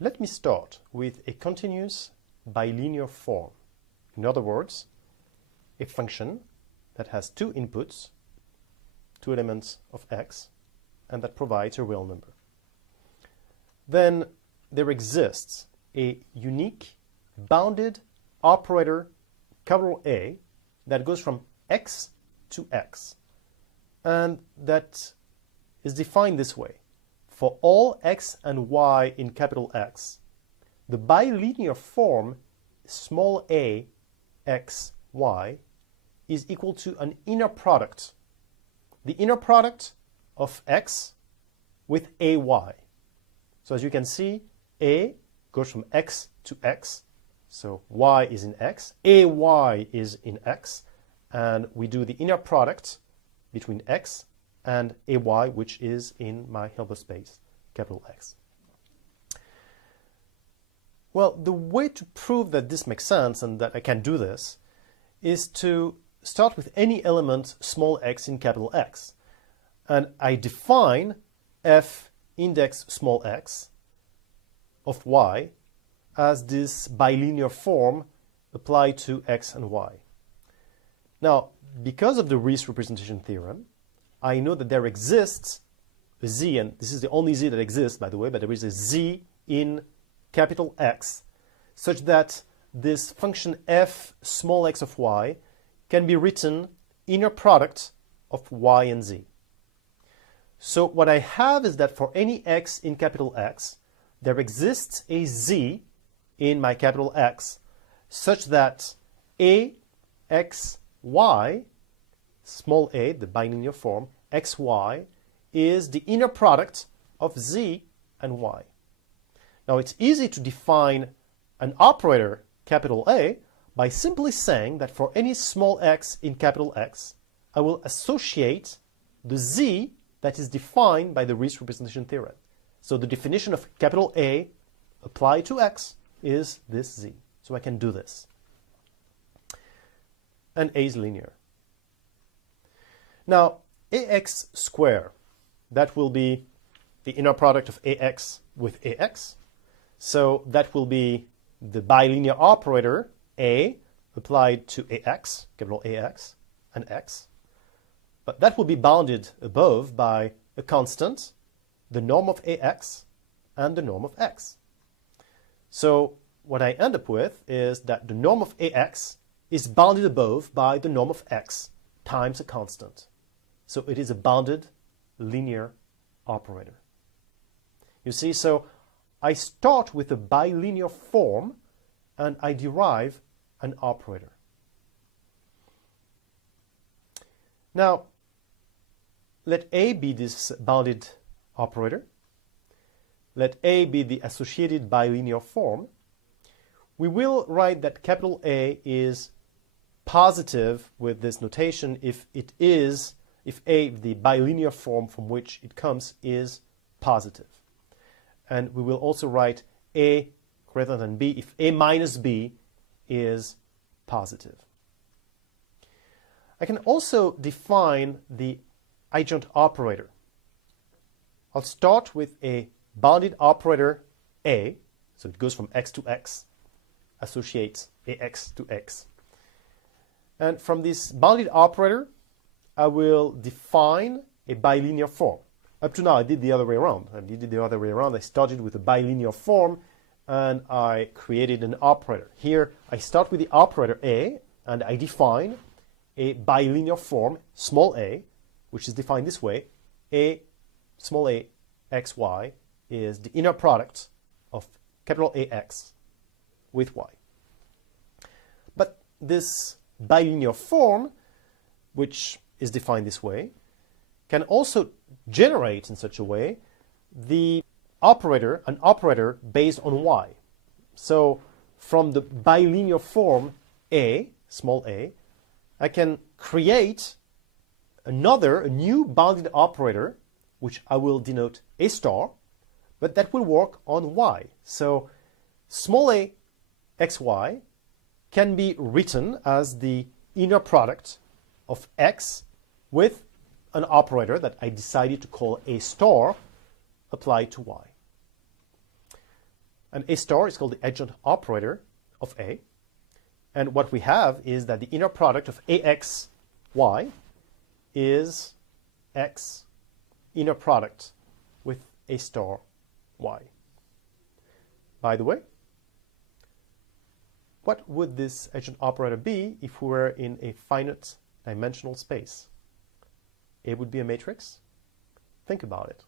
Let me start with a continuous bilinear form. In other words, a function that has two inputs, two elements of x, and that provides a real number. Then there exists a unique bounded operator, capital A, that goes from x to x, and that is defined this way. For all x and y in capital X, the bilinear form small a x y is equal to an inner product, the inner product of x with a y. So as you can see, a goes from x to x, so y is in x, a y is in x, and we do the inner product between x and a y, which is in my Hilbert space, capital X. Well, the way to prove that this makes sense and that I can do this is to start with any element small x in capital X. And I define f index small x of y as this bilinear form applied to x and y. Now, because of the Riesz representation theorem, I know that there exists a z, and this is the only z that exists, by the way, but there is a z in capital X, such that this function f small x of y can be written inner product of y and z. So what I have is that for any x in capital X, there exists a z in my capital X, such that a x y, small a, the bilinear form, xy, is the inner product of z and y. Now it's easy to define an operator, capital A, by simply saying that for any small x in capital X, I will associate the z that is defined by the Riesz representation theorem. So the definition of capital A applied to x is this z. So I can do this. And A is linear. Now, ax squared, that will be the inner product of ax with ax. So that will be the bilinear operator A applied to ax, capital AX, and x. But that will be bounded above by a constant, the norm of ax, and the norm of x. So what I end up with is that the norm of ax is bounded above by the norm of x times a constant. So it is a bounded linear operator. You see, so I start with a bilinear form and I derive an operator. Now, let A be this bounded operator. Let A be the associated bilinear form. We will write that capital A is positive with this notation if A, the bilinear form from which it comes, is positive. And we will also write A greater than B if A minus B is positive. I can also define the adjoint operator. I'll start with a bounded operator A, so it goes from x to x, associates ax to x. And from this bounded operator, I will define a bilinear form. Up to now, I did the other way around. I started with a bilinear form, and I created an operator. Here, I start with the operator A, and I define a bilinear form, small a, which is defined this way. A, small a, xy, is the inner product of capital AX with y. But this bilinear form, which is defined this way, can also generate in such a way the operator, an operator based on y. So from the bilinear form A, small a, I can create a new bounded operator, which I will denote A star, but that will work on y. So small a xy can be written as the inner product of x with an operator that I decided to call A star applied to y. And A star is called the adjoint operator of A. And what we have is that the inner product of AX, Y is X inner product with A star Y. By the way, what would this adjoint operator be if we were in a finite dimensional space? A would be a matrix. Think about it.